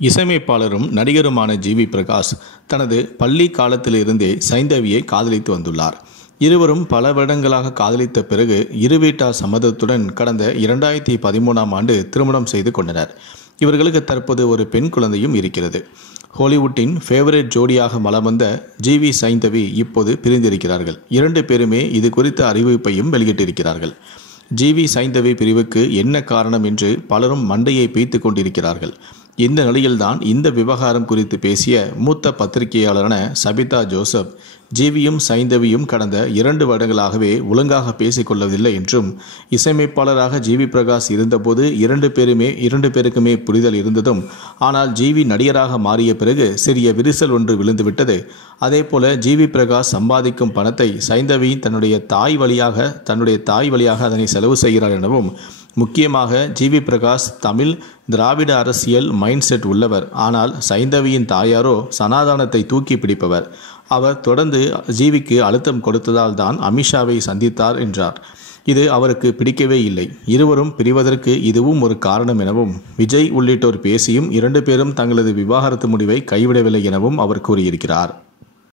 இசையமைப்பாளரும் நடிகருமான GV. Prakash தனது பள்ளி காலத்திலிருந்தே சைந்தவியை காதலித்து வந்துள்ளார். இருவரும் பல வருடங்களாக காதலித்த பிறகு இரு வீட்டார் சம்மதத்துடன் கடந்த 2013ஆம் ஆண்டு திருமணம் செய்து கொண்டனர். இவர்களுக்கு தற்போது ஒரு பெண் குழந்தையும் இருக்கிறது. ஹாலிவுட்டின் ஃபேவரட் ஜோடியாக மலம் வந்த ஜி.வி. சைந்தவி இப்போது பிரிந்திருக்கிறார்கள். இரண்டு பேருமே இது குறித்த அறிவிப்பையும் வெளியிட்டிருக்கிறார்கள். ஜி.வி. சைந்தவி பிரிவுக்கு என்ன காரணம் என்று பலரும் மண்டையை பிய்த்து கொண்டிருக்கிறார்கள். இந்த நிலையில்தான் இந்த விவகாரம் குறித்து பேசிய மூத்த பத்திரிகையாளரான சபிதா ஜோசப், ஜி.வியும் சைந்தவியும் கடந்த 2 வருடங்களாகவே ஒழுங்காக பேசிக்கொள்ளவில்லை என்றும், இசையமைப்பாளராக ஜி.வி. பிரகாஷ் இருந்தபோது இரண்டு பேருக்குமே புரிதல் இருந்ததும், ஆனால் ஜி.வி. நடிகராக மாறிய பிறகு சிறிய விரிசல் ஒன்று விழுந்துவிட்டது. அதேபோல ஜி.வி. பிரகாஷ் சம்பாதிக்கும் பணத்தை சைந்தவி தன்னுடைய தாய் வழியாக அதனை செலவு செய்கிறார் எனவும், முக்கியமாக ஜி.வி. பிரகாஷ் தமிழ் திராவிட அரசியல் மைண்ட் செட் உள்ளவர். ஆனால் சைந்தவியின் தாயாரோ சனாதனத்தை தூக்கி பிடிப்பவர். அவர் தொடர்ந்து ஜி.விக்கு அழுத்தம் கொடுத்ததால் தான் அமித்ஷாவை சந்தித்தார் என்றார். இது அவருக்கு பிடிக்கவே இல்லை. இருவரும் பிரிவதற்கு இதுவும் ஒரு காரணம் எனவும், விஜய் உள்ளிட்டோர் பேசியும் 2 பேரும் தங்களது விவாகரத்து முடிவை கைவிடவில்லை எனவும் அவர் கூறியிருக்கிறார்.